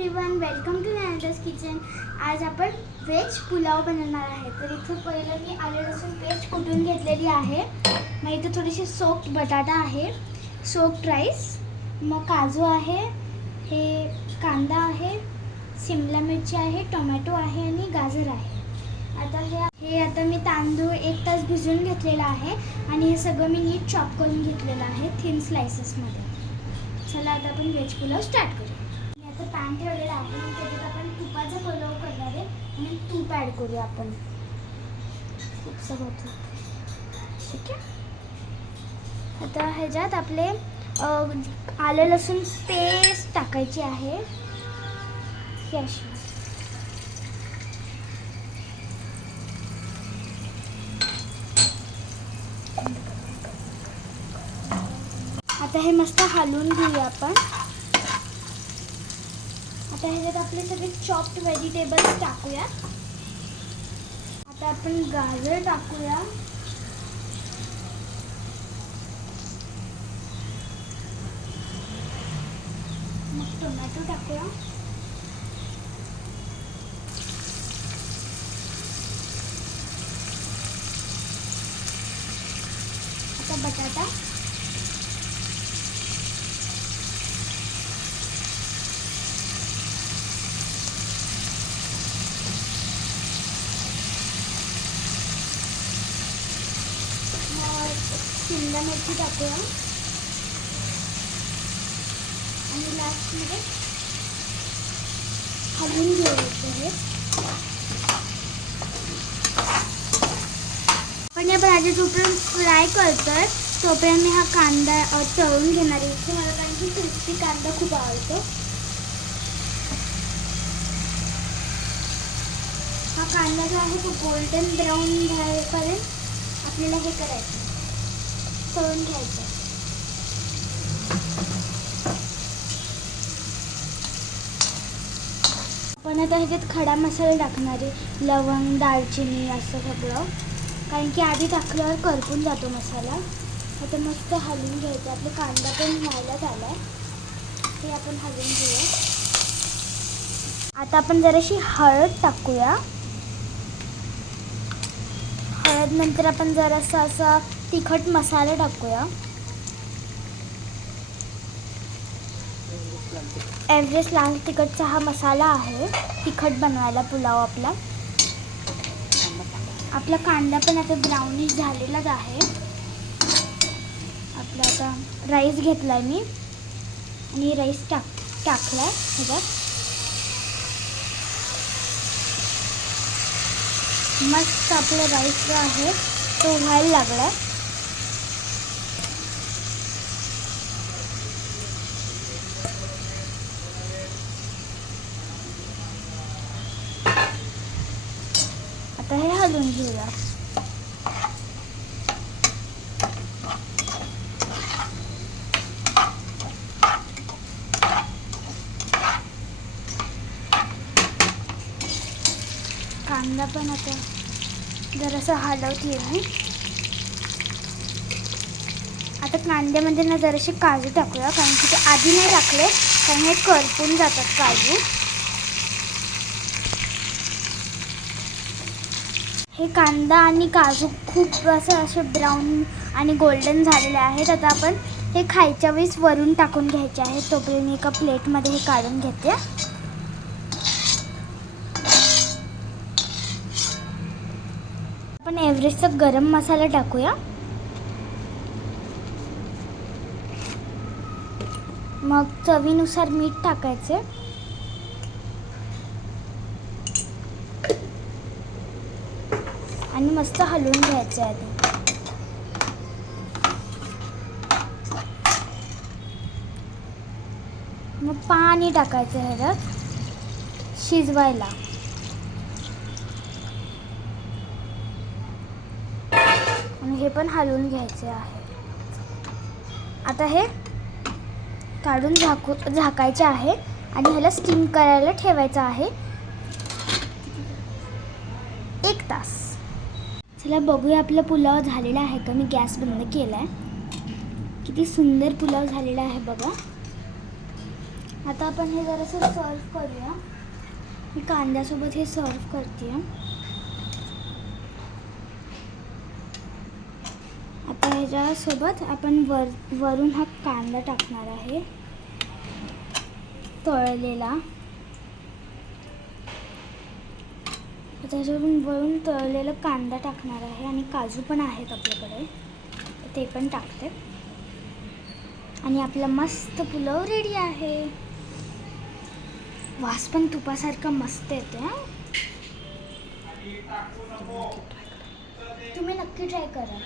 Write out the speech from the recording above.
Everyone, welcome to Nanda's kitchen. आज आपण veg pulao बनवणार आहे। तर इथे पहिलं मी आले लसूण पेस्ट कुटून घेतलेली आहे। मग इथे थोडीशी सोक्ड बटाटा आहे, सोक्ड राईस, मग काजू आहे, हे कांदा आहे, शिमला मिरची आहे, टोमॅटो आहे आणि गाजर आहे। आता मी तांदूळ 1 तास भिजवून घेतलेला आहे आणि हे सगळं मी नीट चॉप करून घेतलेलं आहे थिन स्लाइसेसमध्ये। चला आता आपण व्हेज पुलाव स्टार्ट करूया। मी आता पॅन ठेवलेला आहे आणि त्याच्यात आपण तुपाचा पुलाव करणार आहे आणि तूप ॲड करूया आपण खूप सगळं ठीक आहे। आता ह्याच्यात आपले आलं लसूण पेस्ट टाकायची आहे ही अशी। आता हे मस्त हलवून घेऊया आपण। आता ह्याच्यात आपले सगळे चॉप्ड व्हेजिटेबल्स टाकूया। आता आपण गाजर टाकूया, मग टोमॅटो टाकूया, आता बटाटा, शिमला मिरची टाकूया आणि लास्टमध्ये हलवून घेऊया हे। आपण या भाजी तोपर्यंत फ्राय करतोय तोपर्यंत मी हा कांदा तळून घेणार आहे। मला कारण की क्रिस्पी कांदा खूप आवडतो। हा कांदा जो आहे तो गोल्डन ब्राऊन झाल्यापर्यंत आपल्याला हे करायचं, तळून घ्यायचं। आपण आता ह्याच्यात खडा मसाला टाकणार आहे, लवंग, दालचिनी असं सगळं, कारण की आधी टाकल्यावर करपून जातो मसाला। आता मस्त हलवून घ्यायचं। आपला कांदा पण व्हायला झालाय, ते आपण हलवून घेऊया। आता आपण जराशी हळद टाकूया। हळद नंतर आपण जरासा असा तिखट मसाला टाकूया। एव्हरेस्ट लाल तिखटचा हा मसाला आहे तिखट बनवायला पुलाव आपला। आपला कांदा पण आता ब्राउनिश झालेलाच आहे। आपला आता राईस घेतलाय मी आणि राईस टाकलाय ह्याच्यात। मस्त आपला राईस जो आहे तो व्हायला लागलाय। आता हे हलवून घेऊया। कांदा पण आता जरासं हलवते मी। आता कांद्यामध्ये ना जरासे काजू टाकूया, कारण की ते आधी नाही टाकले कारण हे करपून जातात काजू। हे कांदा आणि काजू खूप असे ब्राऊन आणि गोल्डन झालेले आहेत। आता आपण हे खायच्या वेळेस वरून टाकून घ्यायचे आहे। तोपर्यंत मी एका प्लेटमध्ये हे काढून घेते। आपण एव्हरेस्टचा गरम मसाला टाकूया, मग चवीनुसार मीठ टाकायचे आणि मस्त हलवून घ्यायचे आधी। मग पाणी टाकायचं ह्याच्यात शिजवायला आणि हे पण हलवून घ्यायचे आहे। आता हे काढून झाकायचे आहे आणि ह्याला स्टीम करायला ठेवायचं आहे 1 तास। चला बघूया आपला पुलाव झालेला आहे का। मी गॅस बंद केलाय। किती सुंदर पुलाव झालेला आहे बघा। आता आपण हे जरासं सर्व करूया. मी कांद्यासोबत हे सर्व करते. आता ह्याच्यासोबत आपण वरून हा कांदा टाकणार आहे तळलेला. त्याच्यावरून वरून तळलेला कांदा टाकणार आहे आणि काजू पण आहेत आपल्याकडे, ते पण टाकते. आणि आपला मस्त पुलाव रेडी आहे. वास पण तुपासारखा मस्त येते. तुम्ही नक्की ट्राय करा.